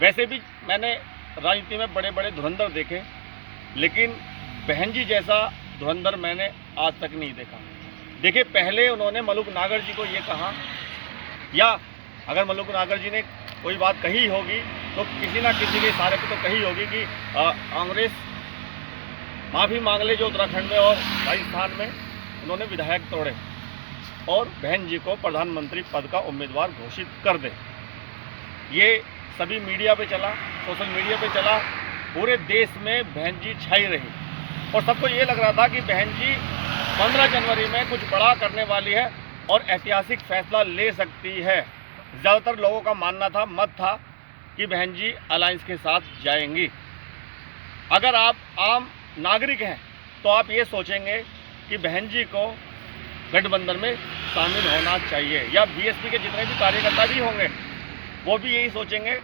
वैसे भी मैंने राजनीति में बड़े बड़े धुरंधर देखे, लेकिन बहन जी जैसा धुरंधर मैंने आज तक नहीं देखा। देखिए, पहले उन्होंने मलूक नागर जी को ये कहा, या अगर मलूक नागर जी ने कोई बात कही होगी तो किसी ना किसी के इशारे पे तो कही होगी कि कांग्रेस माफ़ी मांग ले जो उत्तराखंड में और राजस्थान में उन्होंने विधायक तोड़े, और बहन जी को प्रधानमंत्री पद का उम्मीदवार घोषित कर दे। ये सभी मीडिया पे चला, सोशल मीडिया पे चला, पूरे देश में बहन जी छाई रही और सबको ये लग रहा था कि बहन जी 15 जनवरी में कुछ बड़ा करने वाली है और ऐतिहासिक फैसला ले सकती है। ज़्यादातर लोगों का मानना था, मत था कि बहन जी अलायंस के साथ जाएंगी। अगर आप आम नागरिक हैं तो आप ये सोचेंगे कि बहन जी को गठबंधन में शामिल होना चाहिए, या बीएसपी के जितने भी कार्यकर्ता भी होंगे वो भी यही सोचेंगे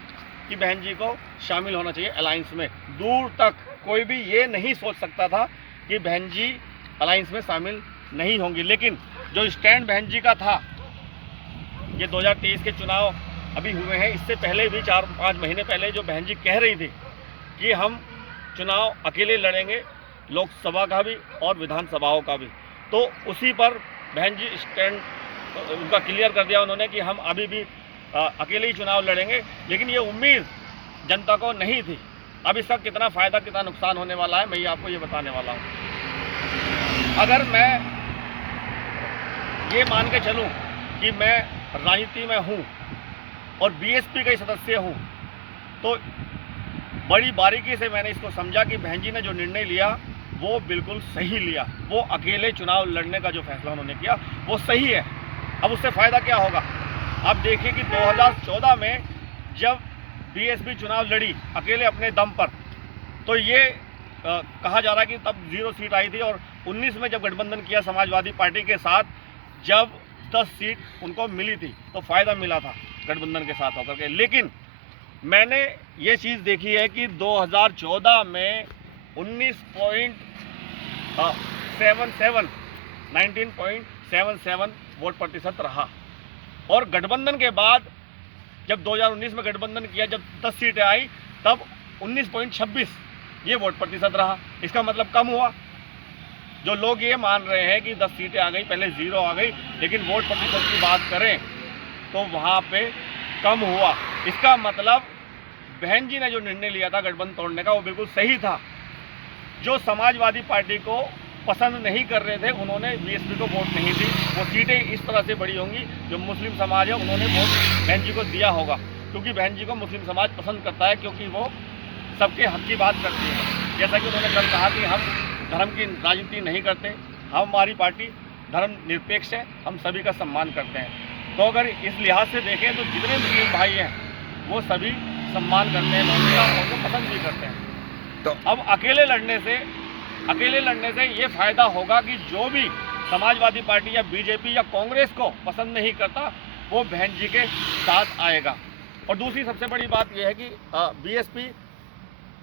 कि बहन जी को शामिल होना चाहिए अलायंस में। दूर तक कोई भी ये नहीं सोच सकता था कि बहन जी अलायंस में शामिल नहीं होंगी। लेकिन जो स्टैंड बहन जी का था, ये 2023 के चुनाव अभी हुए हैं, इससे पहले भी 4-5 महीने पहले जो बहन जी कह रही थी कि हम चुनाव अकेले लड़ेंगे, लोकसभा का भी और विधानसभाओं का भी, तो उसी पर बहन जी स्टैंड उनका क्लियर कर दिया उन्होंने कि हम अभी भी अकेले ही चुनाव लड़ेंगे। लेकिन ये उम्मीद जनता को नहीं थी। अब इसका कितना फ़ायदा कितना नुकसान होने वाला है, मैं ये आपको ये बताने वाला हूँ। अगर मैं ये मान के चलूँ कि मैं राजनीति में हूँ और बीएसपी का सदस्य हूँ, तो बड़ी बारीकी से मैंने इसको समझा कि बहन जी ने जो निर्णय लिया वो बिल्कुल सही लिया। वो अकेले चुनाव लड़ने का जो फैसला उन्होंने किया वो सही है। अब उससे फ़ायदा क्या होगा? अब देखिए कि 2014 में जब बीएसपी चुनाव लड़ी अकेले अपने दम पर, तो ये कहा जा रहा है कि तब 0 सीट आई थी, और 19 में जब गठबंधन किया समाजवादी पार्टी के साथ, जब 10 सीट उनको मिली थी तो फ़ायदा मिला था गठबंधन के साथ होकर के। लेकिन मैंने ये चीज़ देखी है कि 2014 में 19.77 वोट प्रतिशत रहा, और गठबंधन के बाद जब 2019 में गठबंधन किया, जब 10 सीटें आई, तब 19.26 ये वोट प्रतिशत रहा। इसका मतलब कम हुआ। जो लोग ये मान रहे हैं कि 10 सीटें आ गई, पहले 0 आ गई, लेकिन वोट प्रतिशत की बात करें तो वहाँ पे कम हुआ। इसका मतलब बहन जी ने जो निर्णय लिया था गठबंधन तोड़ने का वो बिल्कुल सही था। जो समाजवादी पार्टी को पसंद नहीं कर रहे थे उन्होंने बीएसपी को वोट नहीं दी। वो सीटें इस तरह से बड़ी होंगी, जो मुस्लिम समाज है उन्होंने वोट बहन जी को दिया होगा, क्योंकि बहन जी को मुस्लिम समाज पसंद करता है, क्योंकि वो सबके हक की बात करती है। जैसा कि उन्होंने कल कहा कि हम धर्म की राजनीति नहीं करते, हमारी पार्टी धर्मनिरपेक्ष है, हम सभी का सम्मान करते हैं। तो अगर इस लिहाज से देखें तो जितने मुस्लिम भाई हैं वो सभी सम्मान करते हैं, उनको पसंद भी करते हैं। तो अब अकेले लड़ने से ये फ़ायदा होगा कि जो भी समाजवादी पार्टी या बीजेपी या कांग्रेस को पसंद नहीं करता वो बहन जी के साथ आएगा। और दूसरी सबसे बड़ी बात यह है कि बीएसपी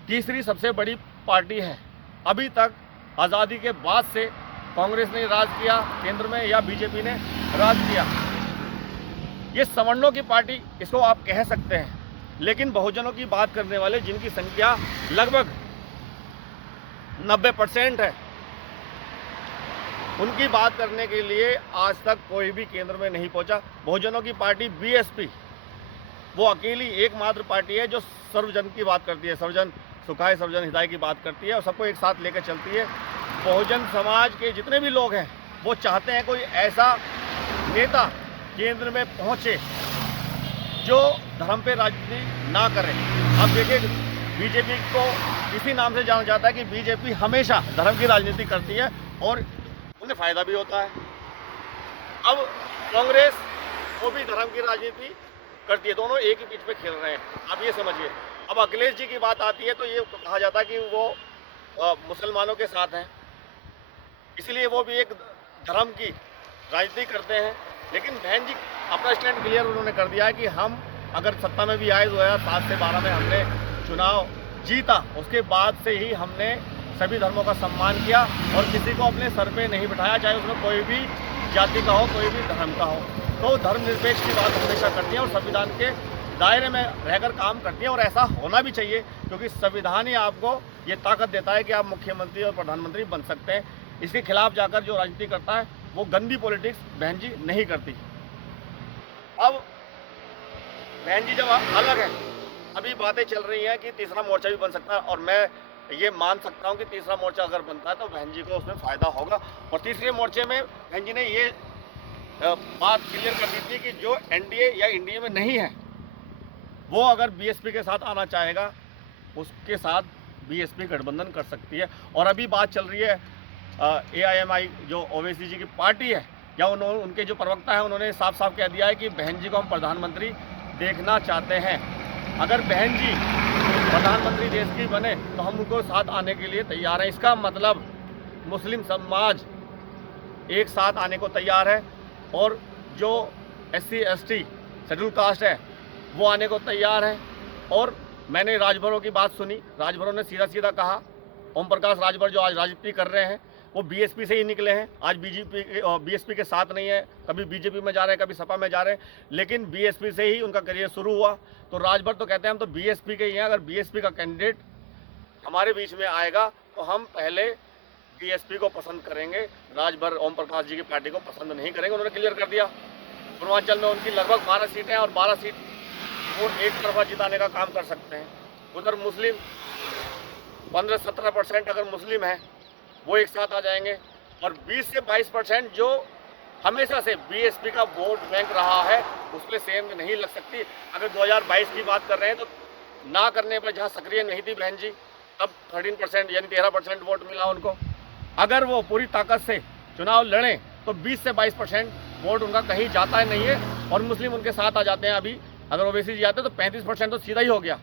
तीसरी सबसे बड़ी पार्टी है। अभी तक आज़ादी के बाद से कांग्रेस ने राज किया केंद्र में या बीजेपी ने राज किया। ये सवर्णों की पार्टी इसको आप कह सकते हैं, लेकिन बहुजनों की बात करने वाले जिनकी संख्या लगभग 90% है, उनकी बात करने के लिए आज तक कोई भी केंद्र में नहीं पहुंचा। बहुजनों की पार्टी बीएसपी वो अकेली एकमात्र पार्टी है जो सर्वजन की बात करती है, सर्वजन सुखाय सर्वजन हिताय की बात करती है और सबको एक साथ लेकर चलती है। बहुजन समाज के जितने भी लोग हैं वो चाहते हैं कोई ऐसा नेता केंद्र में पहुंचे जो धर्म पे राजनीति ना करे। अब देखिए, बीजेपी को इसी नाम से जाना जाता है कि बीजेपी हमेशा धर्म की राजनीति करती है और उन्हें फ़ायदा भी होता है। अब कांग्रेस वो भी धर्म की राजनीति करती है, दोनों एक ही पिच पे खेल रहे हैं। अब ये समझिए, अब अखिलेश जी की बात आती है तो ये कहा जाता है कि वो मुसलमानों के साथ हैं, इसलिए वो भी एक धर्म की राजनीति करते हैं। लेकिन बहन जी अपना स्टैंड क्लियर उन्होंने कर दिया है कि हम अगर सत्ता में भी आए 2007 से 12 में हमने चुनाव जीता, उसके बाद से ही हमने सभी धर्मों का सम्मान किया और किसी को अपने सर पे नहीं बिठाया, चाहे उसमें कोई भी जाति का हो, कोई भी धर्म का हो। तो धर्मनिरपेक्ष की बात हमेशा करती है और संविधान के दायरे में रहकर काम करती हैं, और ऐसा होना भी चाहिए, क्योंकि संविधान ही आपको ये ताकत देता है कि आप मुख्यमंत्री और प्रधानमंत्री बन सकते हैं। इसके खिलाफ जाकर जो राजनीति करता है वो गंदी पॉलिटिक्स बहन जी नहीं करती। अब बहन जी जब अलग है, अभी बातें चल रही हैं कि तीसरा मोर्चा भी बन सकता है, और मैं ये मान सकता हूँ कि तीसरा मोर्चा अगर बनता है तो बहन जी को उसमें फ़ायदा होगा। और तीसरे मोर्चे में बहन जी ने ये बात क्लियर कर दी थी कि जो एनडीए या इंडिया में नहीं है वो अगर बीएसपी के साथ आना चाहेगा, उसके साथ बीएसपी गठबंधन कर सकती है। और अभी बात चल रही है एआईएमआई जो ओवैसी जी की पार्टी है, या उनके जो प्रवक्ता है उन्होंने साफ साफ कह दिया है कि बहन जी को हम प्रधानमंत्री देखना चाहते हैं। अगर बहन जी प्रधानमंत्री देश की बने तो हम उनको साथ आने के लिए तैयार हैं। इसका मतलब मुस्लिम समाज एक साथ आने को तैयार है, और जो SC ST शेड्यूल कास्ट है वो आने को तैयार है। और मैंने राजभरों की बात सुनी, राजभरों ने सीधा सीधा कहा, ओम प्रकाश राजभर जो आज राजनीति कर रहे हैं वो बीएसपी से ही निकले हैं, आज बीएसपी के साथ नहीं है, कभी बीजेपी में जा रहे हैं, कभी सपा में जा रहे हैं, लेकिन बीएसपी से ही उनका करियर शुरू हुआ। तो राजभर तो कहते हैं हम तो बीएसपी के ही हैं, अगर बीएसपी का कैंडिडेट हमारे बीच में आएगा तो हम पहले बीएसपी को पसंद करेंगे, राजभर ओम प्रकाश जी की पार्टी को पसंद नहीं करेंगे। उन्होंने क्लियर कर दिया। पूर्वांचल में उनकी लगभग 12 सीटें हैं, और 12 सीट वो एक तरफा जिताने का काम कर सकते हैं। उधर मुस्लिम 15-17% अगर मुस्लिम है वो एक साथ आ जाएंगे, और 20 से 22% जो हमेशा से बीएसपी का वोट बैंक रहा है उसमें सेंध नहीं लग सकती। अगर 2022 की बात कर रहे हैं तो ना करने पर जहाँ सक्रिय नहीं थी बहन जी, तब 13% यानी 13% वोट मिला उनको। अगर वो पूरी ताकत से चुनाव लड़ें तो 20 से 22% वोट उनका कहीं जाता है नहीं है, और मुस्लिम उनके साथ आ जाते हैं। अभी अगर ओवैसी जी आते तो 35% तो सीधा ही हो गया।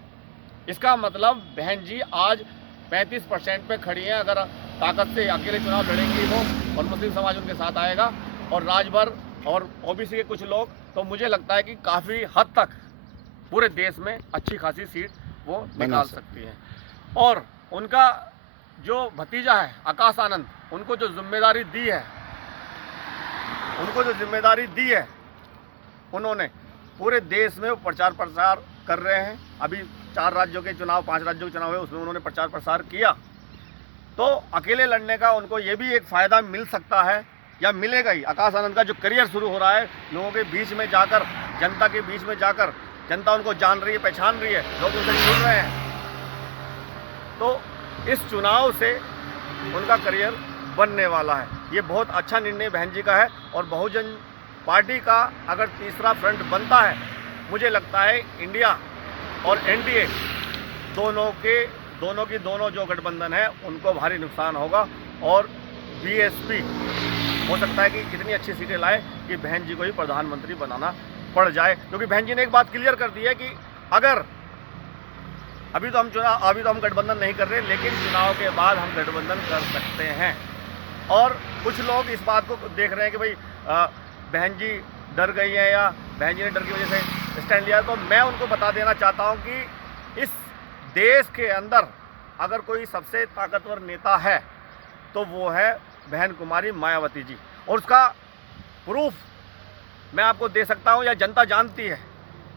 इसका मतलब बहन जी आज 35% पे खड़ी हैं। अगर ताकत से अकेले चुनाव लड़ेंगी वो, और मुस्लिम समाज उनके साथ आएगा, और राजभर और ओबीसी के कुछ लोग, तो मुझे लगता है कि काफ़ी हद तक पूरे देश में अच्छी खासी सीट वो निकाल सकती हैं। और उनका जो भतीजा है आकाश आनंद, उनको जो जिम्मेदारी दी है उन्होंने पूरे देश में प्रचार प्रसार कर रहे हैं। अभी 4 राज्यों के चुनाव, 5 राज्यों के चुनाव है, उसमें उन्होंने प्रचार प्रसार किया। तो अकेले लड़ने का उनको ये भी एक फ़ायदा मिल सकता है, या मिलेगा ही। आकाश आनंद का जो करियर शुरू हो रहा है, लोगों के बीच में जाकर, जनता के बीच में जाकर, जनता उनको जान रही है, पहचान रही है, लोग उनसे जुड़ रहे हैं, तो इस चुनाव से उनका करियर बनने वाला है। ये बहुत अच्छा निर्णय बहन जी का है। और बहुजन पार्टी का अगर तीसरा फ्रंट बनता है, मुझे लगता है इंडिया और एनडीए दोनों जो गठबंधन है उनको भारी नुकसान होगा, और बीएसपी हो सकता है कि कितनी अच्छी सीटें लाए कि बहन जी को ही प्रधानमंत्री बनाना पड़ जाए। क्योंकि बहन जी ने एक बात क्लियर कर दी है कि अगर अभी तो हम गठबंधन नहीं कर रहे, लेकिन चुनाव के बाद हम गठबंधन कर सकते हैं। और कुछ लोग इस बात को देख रहे हैं कि भाई बहन जी डर गई हैं, या बहन जी ने डर की वजह से स्टैंड लिया। तो मैं उनको बता देना चाहता हूं कि इस देश के अंदर अगर कोई सबसे ताकतवर नेता है तो वो है बहन कुमारी मायावती जी, और उसका प्रूफ मैं आपको दे सकता हूं, या जनता जानती है।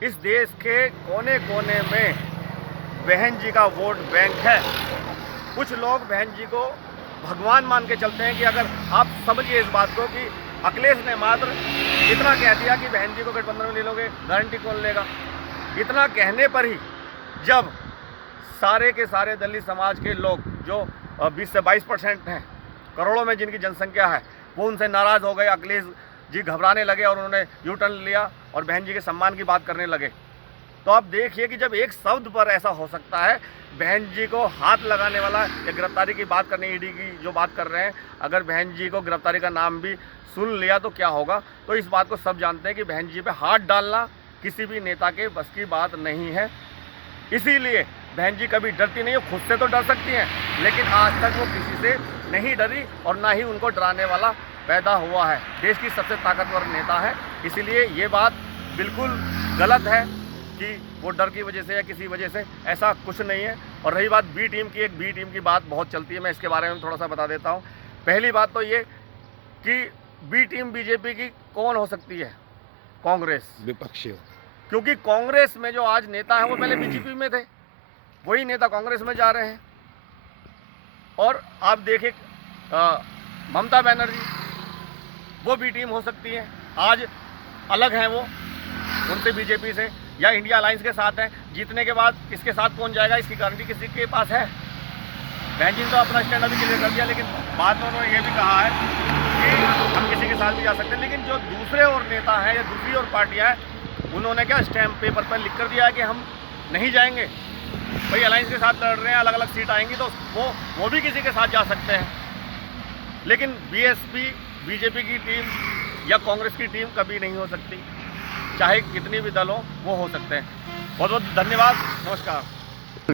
इस देश के कोने कोने में बहन जी का वोट बैंक है। कुछ लोग बहन जी को भगवान मान के चलते हैं कि अगर आप समझिए इस बात को कि अखिलेश ने मात्र इतना कह दिया कि बहन जी को गठबंधन में ले लोगे, गारंटी कौन लेगा। इतना कहने पर ही जब सारे के सारे दलित समाज के लोग जो 20 से 22% हैं, करोड़ों में जिनकी जनसंख्या है, वो उनसे नाराज़ हो गए, अखिलेश जी घबराने लगे और उन्होंने यू टर्न लिया और बहन जी के सम्मान की बात करने लगे। तो आप देखिए कि जब एक शब्द पर ऐसा हो सकता है, बहन जी को हाथ लगाने वाला या गिरफ्तारी की बात करने, ईडी की जो बात कर रहे हैं, अगर बहन जी को गिरफ्तारी का नाम भी सुन लिया तो क्या होगा। तो इस बात को सब जानते हैं कि बहन जी पे हाथ डालना किसी भी नेता के बस की बात नहीं है। इसीलिए बहन जी कभी डरती नहीं है। खुद से तो डर सकती हैं, लेकिन आज तक वो किसी से नहीं डरी, और ना ही उनको डराने वाला पैदा हुआ है। देश की सबसे ताकतवर नेता है, इसीलिए ये बात बिल्कुल गलत है कि वो डर की वजह से या किसी वजह से, ऐसा कुछ नहीं है। और रही बात बी टीम की, एक बी टीम की बात बहुत चलती है, मैं इसके बारे में थोड़ा सा बता देता हूँ। पहली बात तो ये कि बी टीम बीजेपी की कौन हो सकती है? कांग्रेस, विपक्षी क्योंकि कांग्रेस में जो आज नेता हैं वो पहले बीजेपी में थे, वही नेता कांग्रेस में जा रहे हैं। और आप देखिए ममता बनर्जी, वो बी टीम हो सकती है, आज अलग हैं वो उनसे, बीजेपी से या इंडिया अलायंस के साथ हैं। जीतने के बाद इसके साथ कौन जाएगा इसकी गारंटी किसी के पास है? बहन जी ने तो अपना स्टैंड अभी क्लियर कर दिया, लेकिन बाद में उन्होंने ये भी कहा है कि हम किसी के साथ भी जा सकते हैं। लेकिन जो दूसरे और नेता हैं या दूसरी और पार्टियां हैं, उन्होंने क्या स्टैम्प पेपर पर लिख कर दिया है कि हम नहीं जाएंगे। भाई अलायंस के साथ लड़ रहे हैं, अलग अलग सीट आएंगी तो वो भी किसी के साथ जा सकते हैं। लेकिन बीएसपी, बीजेपी की टीम या कांग्रेस की टीम कभी नहीं हो सकती, चाहे कितनी भी दल हो वो हो सकते हैं। बहुत बहुत धन्यवाद, नमस्कार।